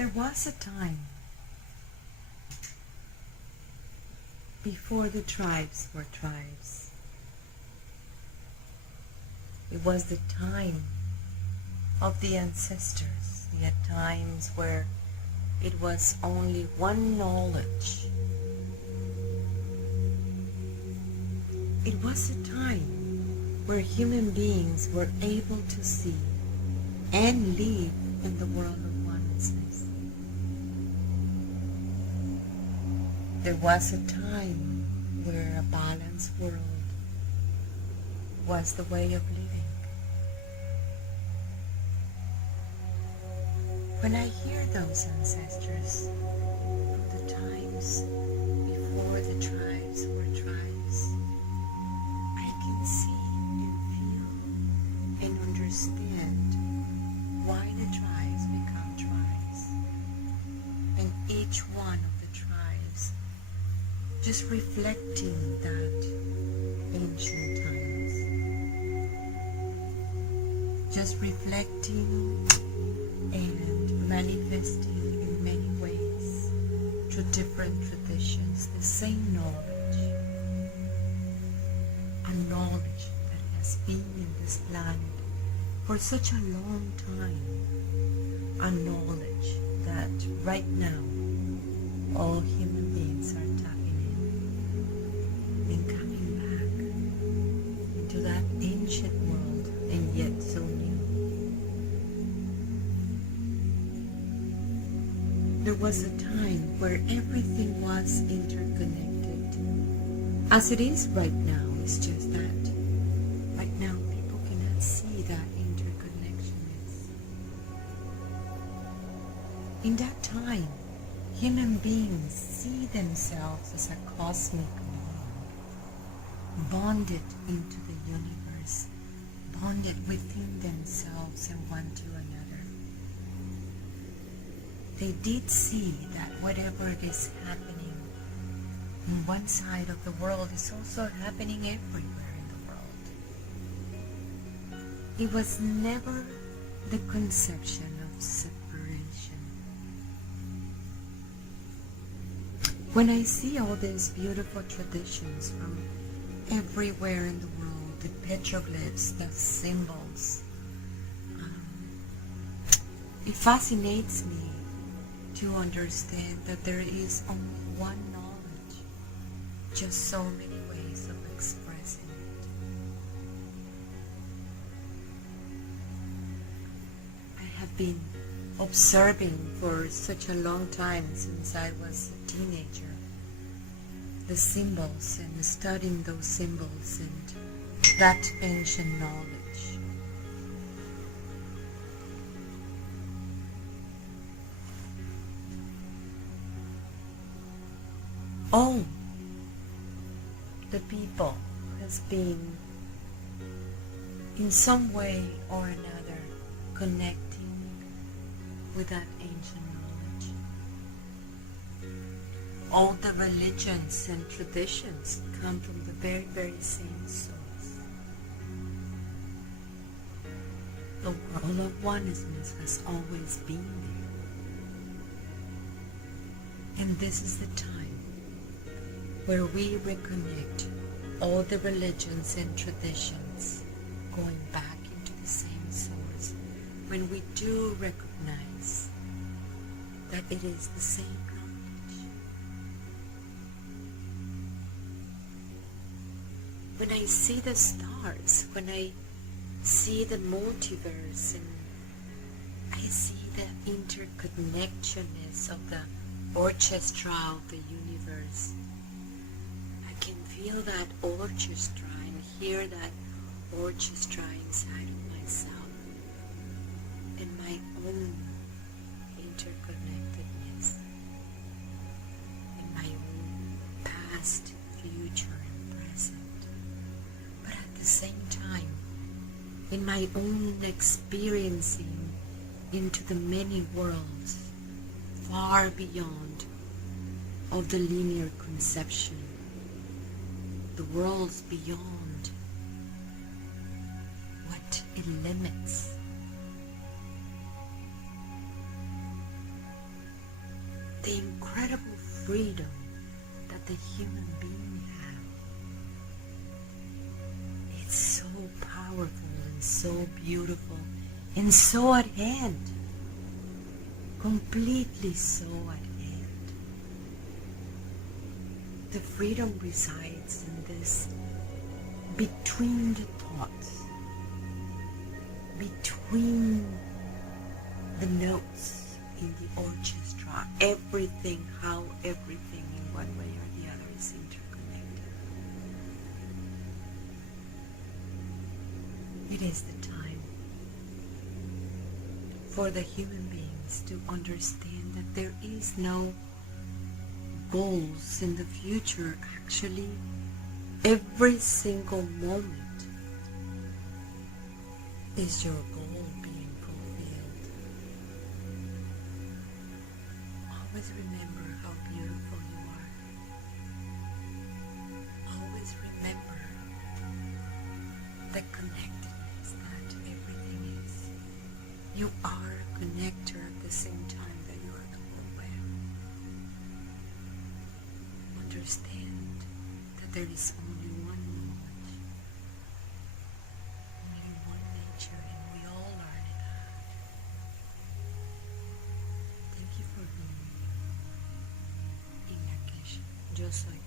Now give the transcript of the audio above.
There was a time before the tribes were tribes. It was the time of the ancestors. They had times where it was only one knowledge. It was a time where human beings were able to see and live in the world of oneness. There was a time where a balanced world was the way of living. When I hear those ancestors from the times before the tribes were tribes, I can see and feel and understand why the tribes become tribes. And each one of the tribes just reflecting that ancient times. Just reflecting and manifesting in many ways through different traditions the same knowledge, a knowledge that has been in this planet for such a long time, a knowledge that right now all human beings are tapping in and coming back into that ancient world and yet so new. There was a time where everything was interconnected. As it is right now, it's just that right now people cannot see that interconnectedness. In that time, human beings see themselves as a cosmic being, bonded into the universe, bonded within themselves and one to another. They did see that whatever is happening in one side of the world is also happening everywhere in the world. It was never the conception of separation. When I see all these beautiful traditions from everywhere in the world, the petroglyphs, the symbols, it fascinates me to understand that there is only one knowledge, just so many ways of expressing it. I have been observing for such a long time, since I was a teenager, the symbols and studying those symbols and that ancient knowledge. All the people has been in some way or another connecting with that ancient knowledge. All the religions and traditions come from the very, very same source. The world of oneness has always been there. And this is the time where we reconnect all the religions and traditions going back into the same source, when we do recognize that it is the same knowledge. When I see the stars, when I see the multiverse, and I see the interconnectedness of the orchestra of the universe, I can feel that orchestra and hear that orchestra inside of myself and my own interconnectedness and my own past, future, and present. But at the same time, in my own experiencing into the many worlds far beyond of the linear conception, the worlds beyond what it limits. the incredible freedom that the human being has. It's so powerful and so beautiful and so at hand. Completely so at hand. The freedom resides in this between the thoughts, between the notes in the orchestra, everything, how everything in one way or the other is interconnected. It is the time for the human beings to understand that there is no goals in the future. Actually, every single moment is your goal being fulfilled. Always remember how beautiful you are. Always remember the connectedness that everything is. You are a connector at the same time that you are the whole web. Understand that there is only one moment, only one nature, and we all learn it out. Thank you for being in your kitchen. Yo soy